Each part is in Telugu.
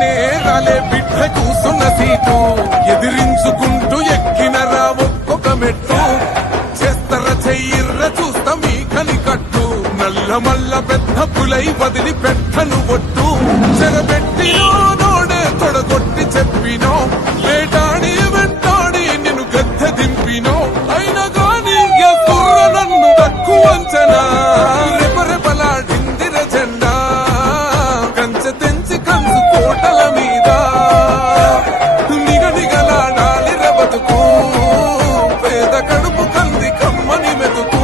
ఉక్కుకనే రాలే బిడ్డ కూసున్న సీటు ఎదిరించుకుంటూ ఎక్కినరా ఒక్కొక్క మెట్టు చేస్తర చెయ్యిర్ర చూస్తా మీ కనికట్టు నల్ల మల్ల పెద్ద పులై వదిలి పెట్టను ఒట్టు చెరబెట్టినో నోడే తొడగొట్టి చెప్పినో వేటాడి వెంటాడి నిన్ను గద్దె దింపినో అయినా గాని ఎదుర్ర నన్ను తక్కువ అంచనా రెపరెపలాడిందిర జెండా కంచె తెంచి కంచు కోటల మీద నిగనిగలాడాలి బతుకు పేద కడుపు కంది కమ్మని మెతుకు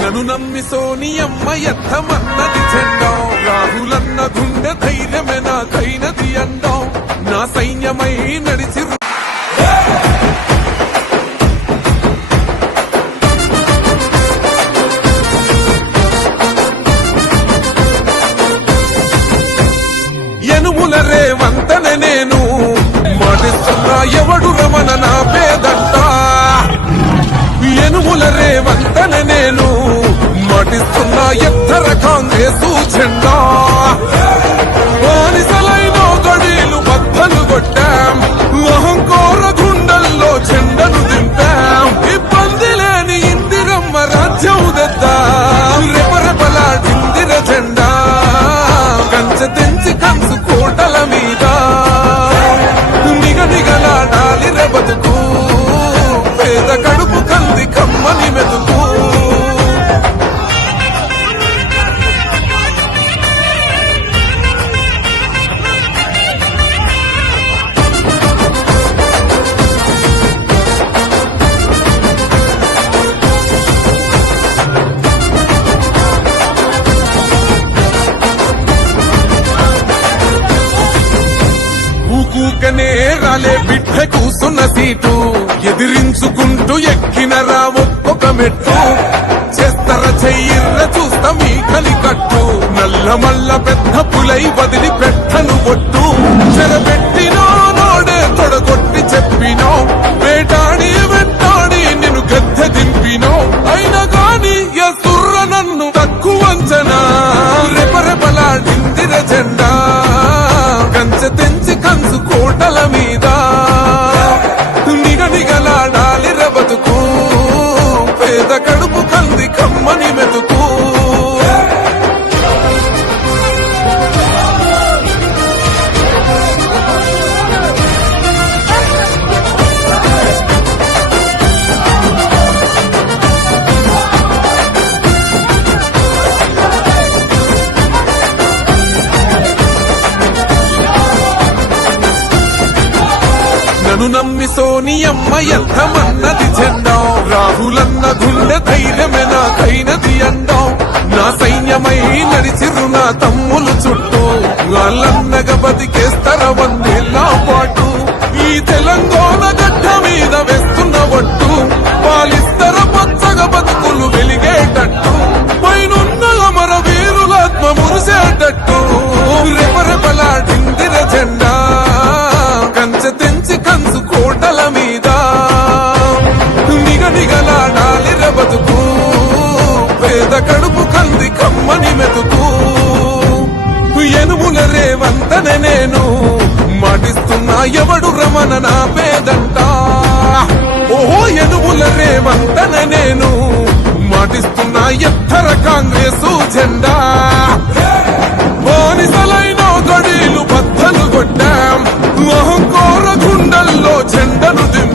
నన్ను నమ్మి సోనియమ్మ ఎత్తమన్నది చెండం రాహులన్న గుండె ధైర్యమే నాకైనది అండం నా సైన్యమై నడిచి ఎనుముల రేవంతనే నేను మాటిస్తున్నా ఎవడు రమణ నా పేదంట ఎనుముల రేవంతనే నేను మాటిస్తున్నా ఎత్తర కాంగ్రెసు జెండా బానిసలైన గడీలు బద్దలు కొట్టాం అహంకోర గుండెల్లో చెండను దింపాం ఇబ్బంది లేని ఇందిరమ్మ రాజ్యం తెద్దాం రెపరెపలాడిందిర జెండా కంచె తెంచి కంచు కోటల మీద నిగనిగలాడాలి బతుకు పేద కడుపు కంది కమ్మని మెతుకు ఊకనే రాలే బిడ్డ కూసున్న సీటు ఎదిరించుకుంటూ ఎక్కినరా ఒక్కొక్క మెట్టు చేస్తర చెయ్యిర్ర చూస్తా మీ కనికట్టు నల్ల మల్ల పెద్ద పులై వదిలి పెట్టను ఒట్టు చెరబెట్టినో నోడే తొడగొట్టి చెప్పినో వేటాడి వెంటాడి నిన్ను గద్దె దింపినో అయినా గాని ఎదుర్ర నన్ను తక్కువ అంచనా రెపరెపలాడిందిర జెండా కంచె తెంచి కంచు కోటల మీద నిగనిగలాడాలి బతుకు పేద కడుపు కంది కమ్మని మెతుకు నన్ను నమ్మి సోనియమ్మ ఎత్తమన్నది చెండం రాహులన్న గుండె ధైర్యమే నాకైనది అండం నా సైన్యమై నడిచిరు నా తమ్ములు చుట్టూ వాళ్ళన్నగా బతికేస్తర వందేళ్ళ పాటు ఈ తెలంగాణ గడ్డ మీద వేస్తున్న ఒట్టు పాలిస్తర పచ్చగా బతుకులు వెలిగేటట్టు పైనున్న అమర వీరులాత్మ మురిసేటట్టు రెపరెపలాడిందిర జెండా కంచె తెంచి కంచు కోటల మీద నిగనిగలాడాలి బతుకు పేద కడుపు కంది కమ్మని మెతుకు ఎనుముల రేవంతనే నేను మాటిస్తున్నా ఎవడు రమణ నా పేదంట ఓహో ఎనుముల రేవంతనే నేను మాటిస్తున్నా ఎత్తర కాంగ్రెసు జెండా